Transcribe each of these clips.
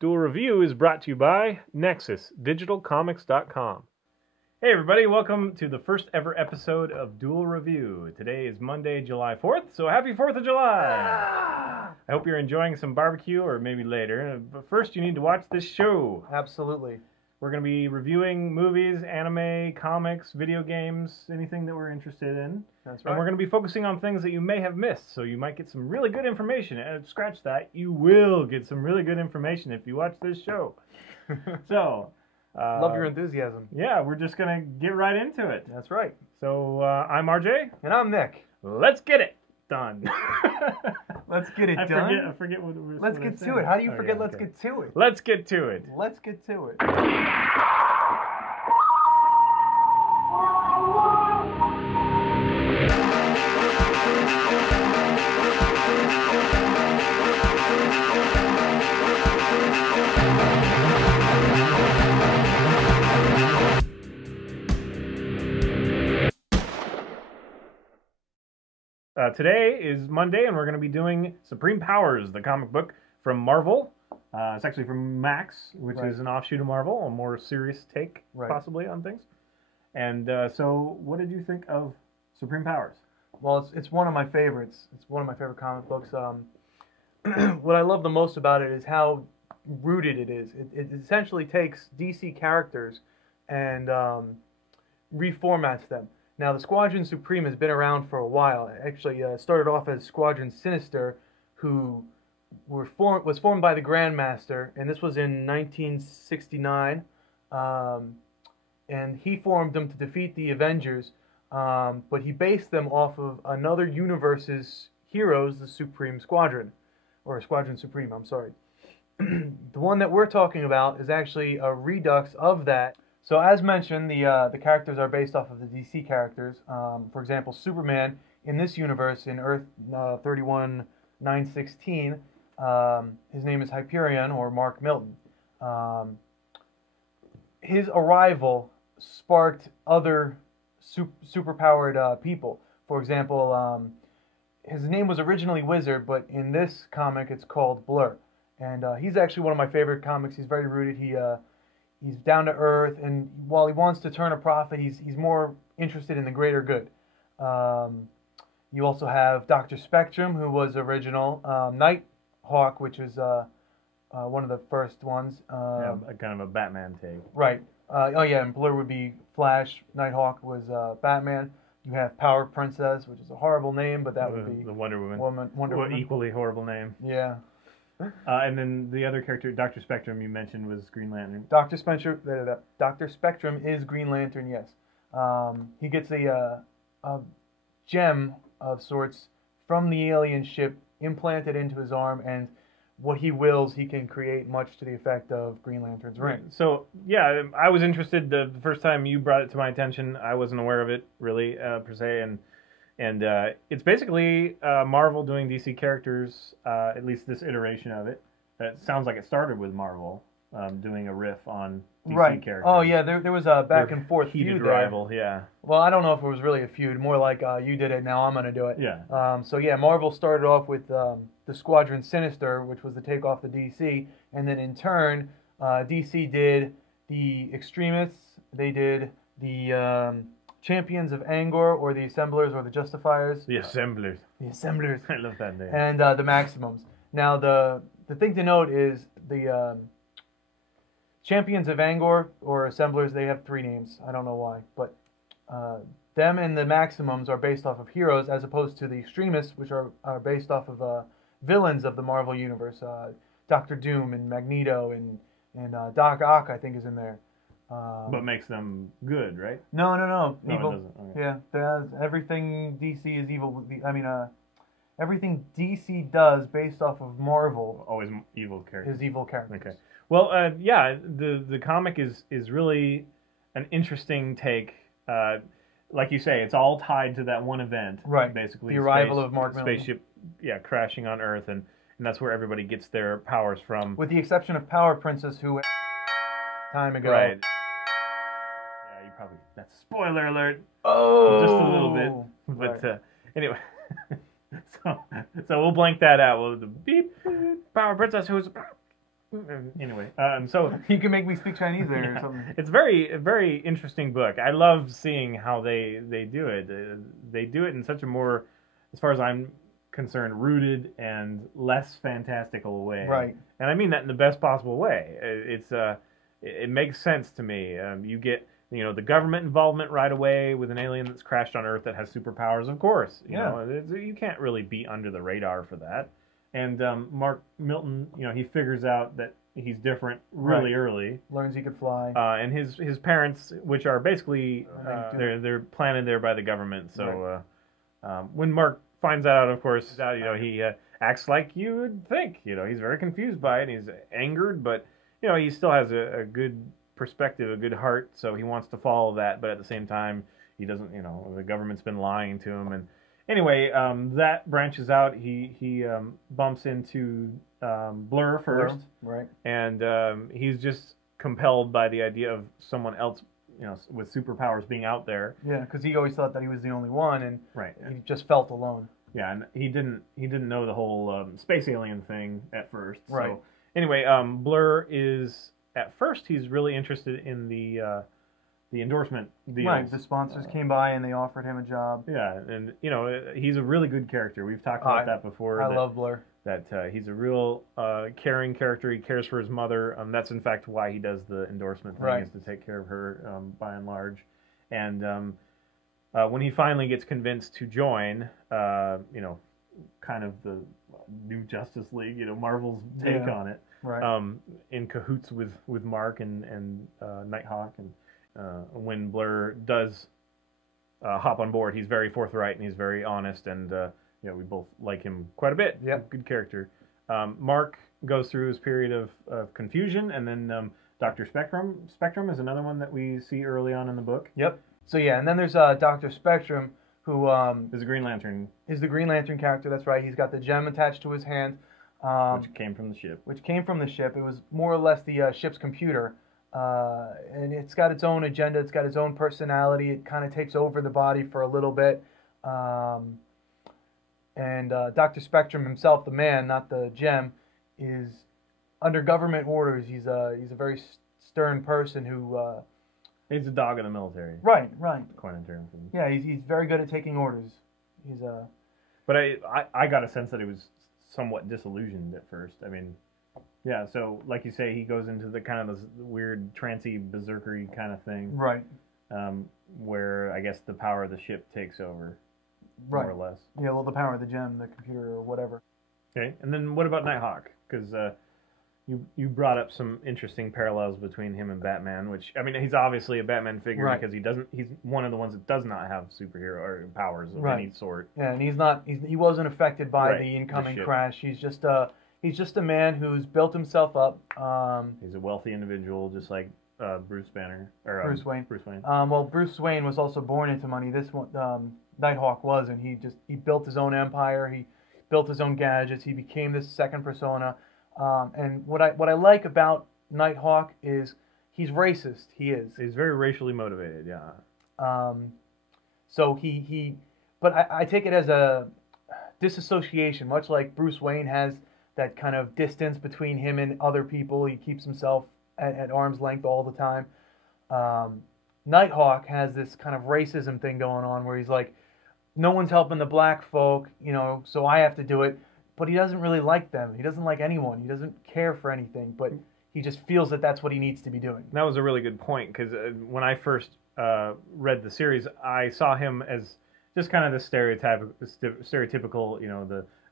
Duel Review is brought to you by NexusDigitalComics.com. Hey everybody, welcome to the first ever episode of Duel Review. Today is Monday, July 4th, so happy 4th of July! I hope you're enjoying some barbecue, or maybe later, but first you need to watch this show. Absolutely. We're going to be reviewing movies, anime, comics, video games, anything that we're interested in. That's right. And we're going to be focusing on things that you may have missed, so you might get some really good information. And scratch that, you will get some really good information if you watch this show. So, love your enthusiasm. yeah, we're just going to get right into it. That's right. So, I'm RJ. And I'm Nick. Let's get it done. Let's get it I done. forget what we're Let's get to it. How do you forget let's get to it? Let's get to it. Let's get to it. Today is Monday, and we're going to be doing Supreme Powers, the comic book from Marvel. It's actually from Max, which is an offshoot of Marvel, a more serious take, possibly, on things. And so, what did you think of Supreme Powers? Well, it's one of my favorites. It's one of my favorite comic books. What I love the most about it is how rooted it is. It essentially takes DC characters and reformats them. Now, the Squadron Supreme has been around for a while. It actually started off as Squadron Sinister, who was formed by the Grandmaster, and this was in 1969. And he formed them to defeat the Avengers, but he based them off of another universe's heroes, the Supreme Squadron, or Squadron Supreme, I'm sorry. The one that we're talking about is actually a redux of that. So as mentioned, the characters are based off of the DC characters. For example, Superman in this universe, in Earth 31916, his name is Hyperion, or Mark Milton. His arrival sparked other superpowered people. For example, his name was originally Wizard, but in this comic it's called Blur. And he's actually one of my favorite comics. He's very rooted. He's down to earth, and while he wants to turn a profit, he's more interested in the greater good. You also have Dr. Spectrum, who was original. Nighthawk, which is one of the first ones. Yeah, kind of a Batman take. Right. Oh yeah, and Blur would be Flash. Nighthawk was Batman. You have Power Princess, which is a horrible name, but that would be the Wonder Woman. Wonder Woman. Equally horrible name. Yeah. And then the other character, Dr. Spectrum, you mentioned was Green Lantern. Dr. Spectrum is Green Lantern, yes. He gets a gem of sorts from the alien ship implanted into his arm, and what he wills, he can create, much to the effect of Green Lantern's ring. So, yeah, I was interested the first time you brought it to my attention. I wasn't aware of it, really, per se, and it's basically Marvel doing DC characters, at least this iteration of it. It sounds like it started with Marvel doing a riff on DC characters. Oh, yeah, there was a back and forth heated feud rival, there. yeah. Well, I don't know if it was really a feud, more like you did it, now I'm going to do it. Yeah. So, yeah, Marvel started off with the Squadron Sinister, which was the takeoff of DC, and then in turn, DC did the Extremists, they did the Champions of Angor, or the Assemblers, or the Justifiers. The Assemblers. The Assemblers. I love that name. And the Maximums. Now, the thing to note is the Champions of Angor, or Assemblers, they have three names. I don't know why. But them and the Maximums are based off of heroes, as opposed to the Extremists, which are based off of villains of the Marvel Universe. Doctor Doom and Magneto and Doc Ock, I think, is in there. But makes them good, right? No. No, Evil. it doesn't. Okay. Yeah, everything DC is evil. I mean, everything DC does based off of Marvel Always evil characters. is evil characters. Okay. Well, yeah, the comic is really an interesting take. Like you say, it's all tied to that one event. Right. Basically, the arrival of Mark Milton. Spaceship, crashing on Earth, and that's where everybody gets their powers from. With the exception of Power Princess, who time ago. Right. Yeah, you probably, that's a spoiler alert. Oh. Just a little bit. But anyway. So we'll blank that out. We'll beep, Power Princess, who's Anyway, so You can make me speak Chinese there or something. it's a very interesting book. I love seeing how they do it. They do it in such a more, as far as I'm concerned, rooted and less fantastical way. Right. And I mean that in the best possible way. It makes sense to me. You get the government involvement right away with an alien that's crashed on Earth that has superpowers. Of course, you can't really be under the radar for that. And Mark Milton, he figures out that he's different really early. Learns he could fly. And his parents, which are basically they're planted there by the government. So when Mark finds that out, of course, he acts like you would think. He's very confused by it. And he's angered, but he still has a good perspective, a good heart. So he wants to follow that, but at the same time, he doesn't. The government's been lying to him. And anyway, that branches out. He bumps into Blur first, right? And he's just compelled by the idea of someone else, with superpowers being out there. Yeah, because he always thought that he was the only one, and Right. he just felt alone. Yeah, and he didn't know the whole space alien thing at first. Right. So anyway, Blur is at first he's really interested in the endorsement deals. Right. The sponsors came by and they offered him a job. Yeah, and he's a really good character. We've talked about that before. I love Blur. That he's a real caring character. He cares for his mother. That's in fact why he does the endorsement thing, Right. is to take care of her by and large. And when he finally gets convinced to join, kind of the new Justice League, Marvel's take on it, Right. in cahoots with Mark and Nighthawk, and when Blur does hop on board, he's very forthright and he's very honest, and we both like him quite a bit. Yep. Good character. Mark goes through his period of confusion, and then Dr. Spectrum. Spectrum is another one that we see early on in the book. Yep. So yeah, and then there's Dr. Spectrum, who Is a Green Lantern, is the Green Lantern character. That's right. He's got the gem attached to his hand, which came from the ship. which came from the ship. It was more or less the ship's computer, and it's got its own agenda. It's got its own personality. It kind of takes over the body for a little bit. And Dr. Spectrum himself, the man, not the gem, is under government orders. He's a very stern person who. He's a dog in the military. Right. Coin and term. Yeah, he's very good at taking orders. He's But I got a sense that he was somewhat disillusioned at first. I mean, yeah. So like you say, he goes into the kind of this weird trancy berserkery kind of thing. right. Where I guess the power of the ship takes over, Right. more or less. Yeah, well, the power of the gem, the computer, or whatever. Okay, and then what about Nighthawk? Because you brought up some interesting parallels between him and Batman, which, I mean, he's obviously a Batman figure Right. because he's one of the ones that does not have superhero or powers of Right. any sort. Yeah, and he wasn't affected by Right, the incoming the ship. crash. He's just a man who's built himself up. He's a wealthy individual, just like Bruce Banner or Bruce Wayne. Bruce Wayne. Well, Bruce Wayne was also born into money. This one, Nighthawk wasn't. He built his own empire. He built his own gadgets. He became this second persona. And what I like about Nighthawk is he's racist. He is. He's very racially motivated. Yeah. So but I take it as a disassociation, much like Bruce Wayne has that kind of distance between him and other people. He keeps himself at arm's length all the time. Nighthawk has this kind of racism thing going on where he's like, no one's helping the black folk, so I have to do it. But he doesn't really like them. He doesn't like anyone. He doesn't care for anything. But he just feels that that's what he needs to be doing. That was a really good point, because when I first read the series, I saw him as just kind of the stereotypical,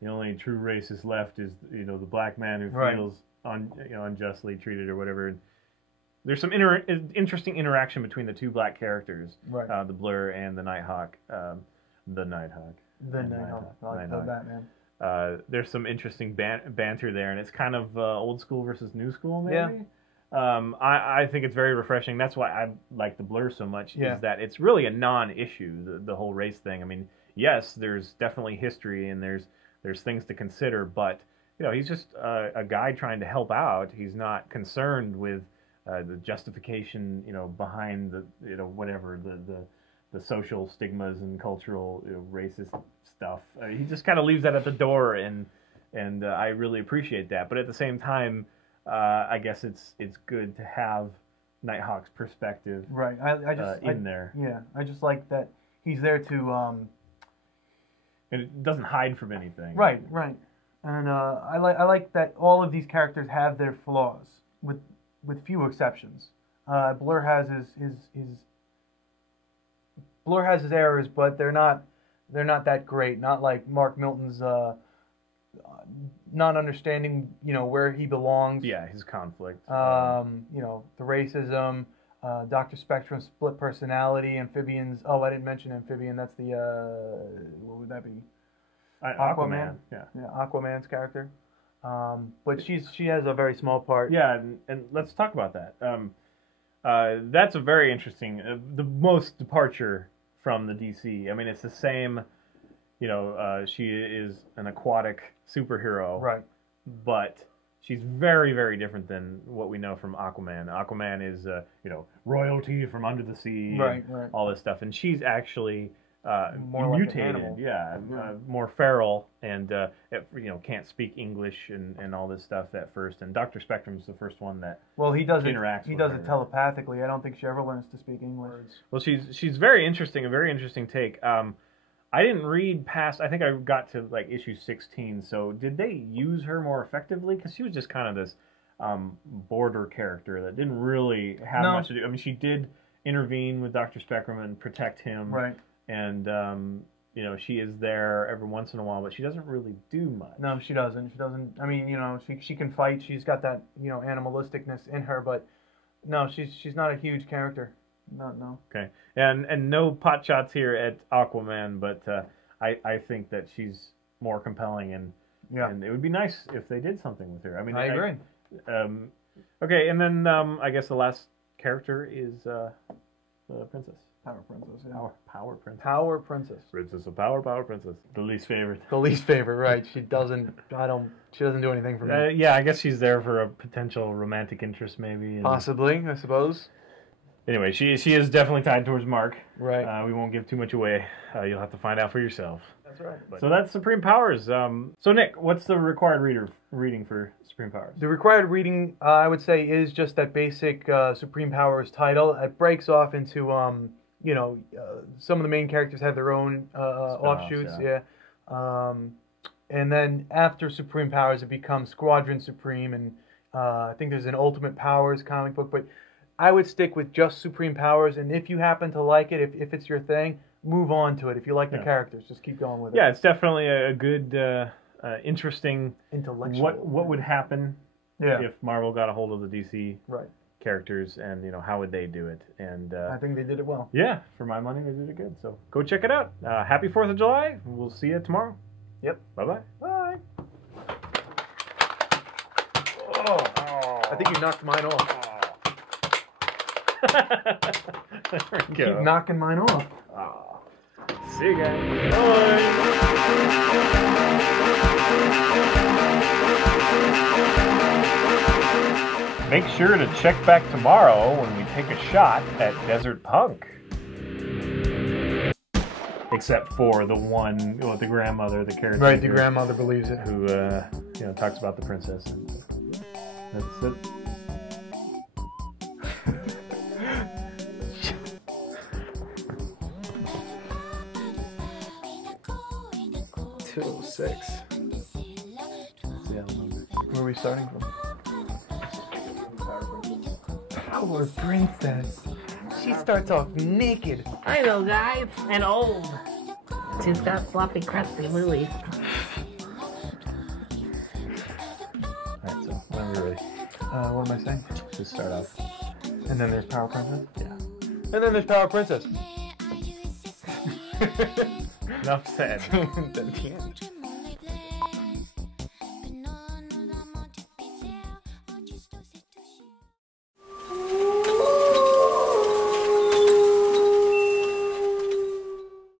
the only true racist left is the black man who Right. feels unjustly treated or whatever. There's some interesting interaction between the two black characters, Right. The Blur and the Nighthawk. The Nighthawk. The Nighthawk, like the Batman. There's some interesting banter there, and it's kind of old school versus new school, maybe. Yeah. I think it's very refreshing. That's why I like the Blur so much. Yeah. Is that it's really a non-issue, the whole race thing. I mean, yes, there's definitely history and there's things to consider, but he's just a guy trying to help out. He's not concerned with the justification, behind the whatever the social stigmas and cultural racist stuff. He just kind of leaves that at the door, and I really appreciate that. But at the same time, I guess it's good to have Nighthawk's perspective Right. I just in there. Yeah. I just like that he's there to. And it doesn't hide from anything. Right. Right. And I like that all of these characters have their flaws, with few exceptions. Blur has his errors, but they're not that great. Not like Mark Milton's not understanding, where he belongs. Yeah, his conflict. The racism, Dr. Spectrum's split personality, Amphibian's. Oh, I didn't mention Amphibian. That's the what would that be? Aquaman. Yeah. Yeah, Aquaman's character. But she has a very small part. Yeah, and let's talk about that. That's a very interesting, the most departure from the DC. I mean, it's the same, she is an aquatic superhero. Right. But she's very, very different than what we know from Aquaman. Aquaman is, royalty from under the sea. Right, and right. all this stuff. And she's actually More like an mutated. animal. Yeah, more feral and, can't speak English and all this stuff at first. And Dr. Spectrum's the first one that Well, he does interacts it. He with does her. it telepathically. I don't think she ever learns to speak English. Well, she's very interesting, a very interesting take. I didn't read past. I think I got to like issue 16. So did they use her more effectively? Because she was just kind of this border character that didn't really have much to do. I mean, she did intervene with Dr. Spectrum and protect him, Right. And she is there every once in a while, but she doesn't really do much. No, she doesn't. She doesn't. I mean, she can fight. She's got that animalisticness in her, but no, she's not a huge character. No. Okay, and no pot shots here at Aquaman, but I think that she's more compelling, and it would be nice if they did something with her. I mean, I agree. Okay, and then I guess the last character is the princess. Power Princess. Yeah. Power princess. Power Princess. Princess of Power, Power Princess. The least favorite. The least favorite, right? She doesn't. She doesn't do anything for me. Yeah, I guess she's there for a potential romantic interest, maybe. And Possibly, I suppose. anyway, she is definitely tied towards Mark. Right. We won't give too much away. You'll have to find out for yourself. That's right. So that's Supreme Powers. So Nick, what's the required reading for Supreme Powers? The required reading, I would say, is just that basic Supreme Powers title. It breaks off into, some of the main characters have their own offshoots. Yeah. And then after Supreme Powers, it becomes Squadron Supreme, and I think there's an Ultimate Powers comic book. But I would stick with just Supreme Powers, and if you happen to like it, if it's your thing, move on to it. If you like the characters, just keep going with it. Yeah, it's definitely a good, interesting. Intellectual. What would happen if Marvel got a hold of the DC Right. characters, and how would they do it? And I think they did it well. yeah, for my money, they did it good. So go check it out. Happy 4th of July. We'll see you tomorrow. Yep. Bye-bye. Bye. Oh, I think you knocked mine off. There we go. Keep knocking mine off. See you guys. Bye. Make sure to check back tomorrow when we take a shot at Desert Punk. Except for the one, the grandmother, the character. Right, the grandmother believes it. Who, talks about the princess. And that's it. Six. Where are we starting from? Power Princess. She starts off naked. I know, guys, and old. She's got floppy, crusty movies. Alright, so when we're ready, What am I saying? just start off. And then there's Power Princess? Yeah. And then there's Power Princess. Enough said. Then the end.